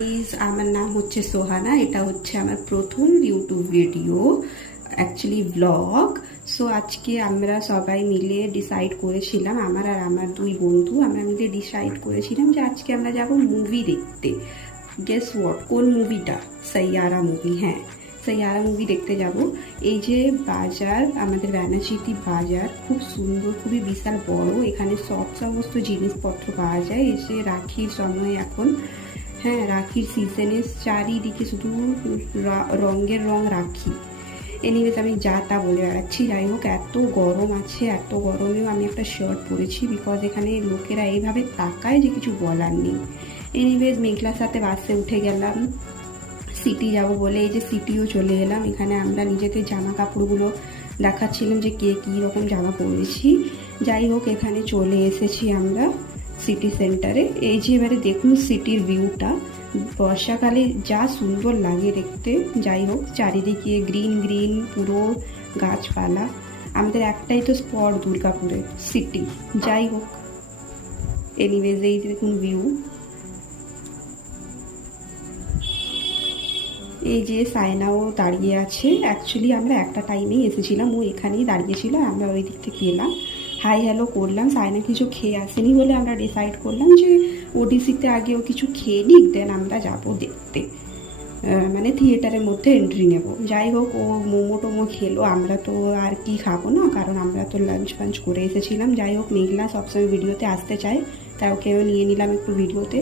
Please, আমার নাম হচ্ছে সোহানা। এটা হচ্ছে আমার প্রথম YouTube video, actually blog. So আজকে আমরা সবাই মিলে ডিসাইড করেছিলাম, আমার আর আমার দুই বন্ধু আমরা মিলে ডিসাইড করেছিলাম যে আজকে আমরা যাব মুভি দেখতে। গেস হোয়াট, কোন মুভিটা? সাইয়ারা মুভি। হ্যাঁ, সাইয়ারা মুভি দেখতে যাব। এই যে বাজার, আমাদের ব্যানাচিতি বাজার খুব সুন্দর, খুবই বিশাল বড়। এখানে সমস্ত জিনিসপত্র পাওয়া যায়। এই যে রাখির সময় এখন, হ্যাঁ রাখির সিজনে চারিদিকে শুধু রঙের রং রাখি। এনিওয়েজ আমি যা তা বলে বেড়াচ্ছি। যাই হোক, এত গরম আছে, এত গরমেও আমি একটা শার্ট পরেছি, বিকজ এখানে লোকেরা এইভাবে তাকায় যে কিছু বলার নেই। এনিওয়েজ মেঘলার সাথে বাসে উঠে গেলাম সিটি যাব বলে। এই যে সিটিও চলে এলাম। এখানে আমরা নিজেদের জামা কাপড়গুলো দেখাচ্ছিলাম যে কে কী রকম জামা পরেছি। যাই হোক, এখানে চলে এসেছি আমরা সিটি সেন্টারে। এই যে এবারে দেখুন সিটির ভিউটা, বর্ষাকালে যা সুন্দর লাগে দেখতে। যাই হোক, চারিদিকে গ্রিন গ্রিন পুরো গাছপালা। আমাদের একটাই তো স্পট দুর্গাপুরের সিটি। যাই হোক, এনিওয়েজ এই দেখুন ভিউ। এই যে সায়নাও দাঁড়িয়ে আছে। অ্যাকচুয়ালি আমরা একটা টাইমেই এসেছিলাম, ও এখানেই দাঁড়িয়েছিল, আমরা ওই দিক থেকে এলাম, হাই হ্যালো করলাম। সায়না কিছু খেয়ে আসেনি বলে আমরা ডিসাইড করলাম যে ওডিসিতে আগে ও কিছু খেয়ে নিক, দেন আমরা যাবো দেখতে, মানে থিয়েটারের মধ্যে এন্ট্রি নেব। যাই হোক, ও মোমো টোমো খেলো, আমরা তো আর কি খাবো না, কারণ আমরা তো লাঞ্চ ফাঞ্চ করে এসেছিলাম। যাই হোক, মেঘলা সবসময় ভিডিওতে আসতে চায়, তাই ওকেও নিয়ে নিলাম একটু ভিডিওতে।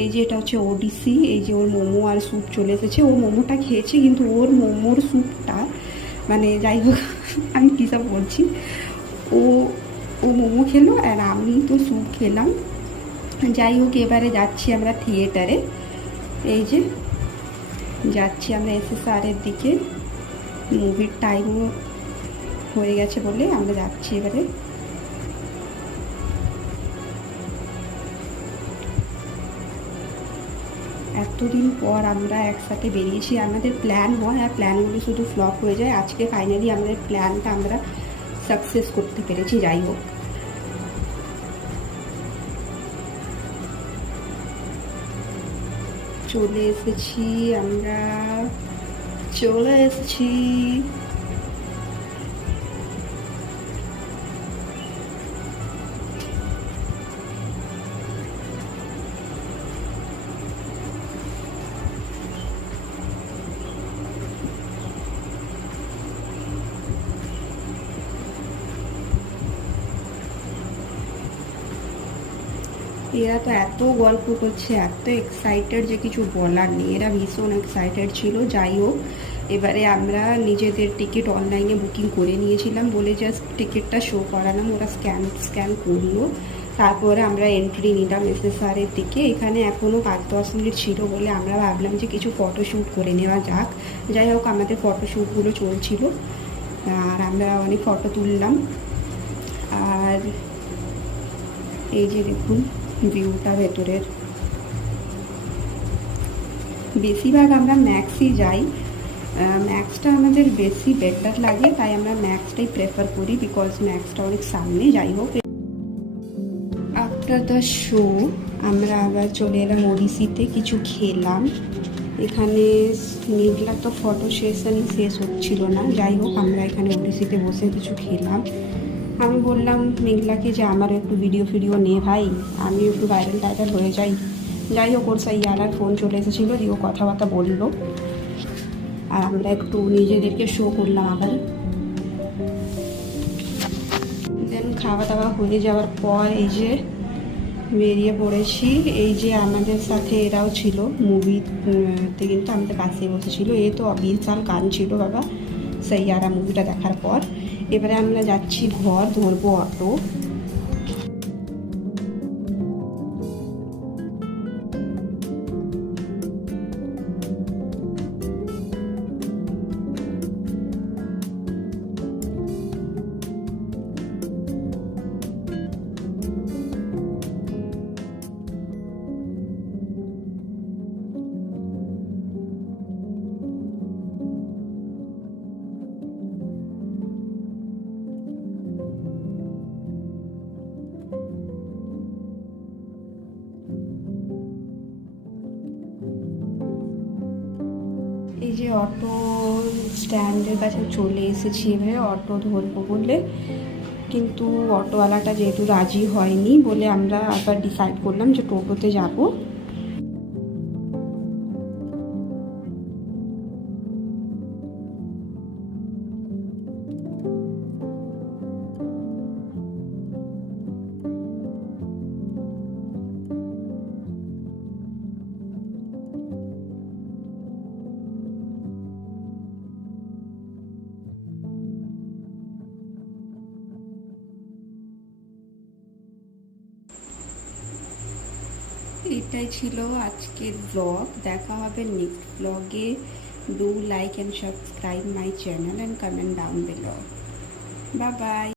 এই যে এটা হচ্ছে ওডিসি। এই যে ওর মোমো আর স্যুপ চলে এসেছে। ও মোমোটা খেয়েছে, কিন্তু ওর মোমোর স্যুপটা, মানে যাই হোক আমি কী সব বলছি। ও ও মোমো খেলো আর আমি তো স্যুপ খেলাম। যাই হোক, এবারে যাচ্ছি আমরা থিয়েটারে। এই যে যাচ্ছি আমরা এসএসআরের দিকে। মুভির টাইমও হয়ে গেছে বলে আমরা যাচ্ছি এবারে। এতদিন পর আমরা একসাথে বেরিয়েছি। আমাদের প্ল্যান হয় আর প্ল্যানগুলো শুধু ফ্লপ হয়ে যায়। আজকে ফাইনালি আমাদের প্ল্যানটা আমরা সাকসেস করতে পেরেছি। যাই হোক, চলে এসেছি আমরা, চলে এসেছি। এরা তো এত গল্প করছে, এত এক্সাইটেড যে কিছু বলার নেই। এরা ভীষণ এক্সাইটেড ছিল। যাই হোক, এবারে আমরা নিজেদের টিকিট অনলাইনে বুকিং করে নিয়েছিলাম বলে জাস্ট টিকিটটা শো করালাম, ওরা স্ক্যান করলো। তারপরে আমরা এন্ট্রি নিলাম এসএসআরের দিকে। এখানে এখনও 5-10 মিনিট ছিল বলে আমরা ভাবলাম যে কিছু ফটোশ্যুট করে নেওয়া যাক। যাই হোক, আমাদের ফটোশ্যুটগুলো চলছিল আর আমরা অনেক ফটো তুললাম। আর এই যে দেখুন ভিউটা ভেতরের। বেশিরভাগ আমরা ম্যাক্সই যাই, ম্যাক্সটা আমাদের বেশি বেটার লাগে, তাই আমরা ম্যাক্সটাই প্রেফার করি, বিকজ ম্যাক্সটা অনেক সামনে। যাই হোক, আফটার দ্য শো আমরা আবার চলে এলাম ওডিসিতে, কিছু খেলাম। এখানে মেঘলা তো ফটো সেশনই শেষ হচ্ছিল না। যাই হোক, আমরা এখানে ওডিসিতে বসে কিছু খেলাম। আমি বললাম মেঘলাকে যে আমারও একটু ভিডিও নে ভাই, আমি একটু ভাইরাল হয়ে যাই। যাই হোক, ওর সাইয়ারার ফোন চলে এসেছিলো, দিয়ে ও কথাবার্তা বললো আর আমরা একটু নিজেদেরকে শো করলাম আবার। দেন খাওয়া দাওয়া হয়ে যাওয়ার পর এই যে বেরিয়ে পড়েছি। এই যে আমাদের সাথে এরাও ছিল মুভিতে, কিন্তু আমাদের পাশে বসেছিল। এ তো বিশাল গান ছিল বাবা সাইয়ারা মুভিটা দেখার পর। এবারে আমরা যাচ্ছি ঘর, ধরবো অটো। এই যে অটো স্ট্যান্ডের কাছে চলে এসেছি, এবারে অটো ধরবো বলে, কিন্তু অটোওয়ালাটা যেহেতু রাজি হয়নি বলে আমরা আবার ডিসাইড করলাম যে টোটোতে যাব। এটাই ছিল আজকের ব্লগ। দেখা হবে নেক্সট ব্লগে। Do like and subscribe my channel and comment down below. Bye bye.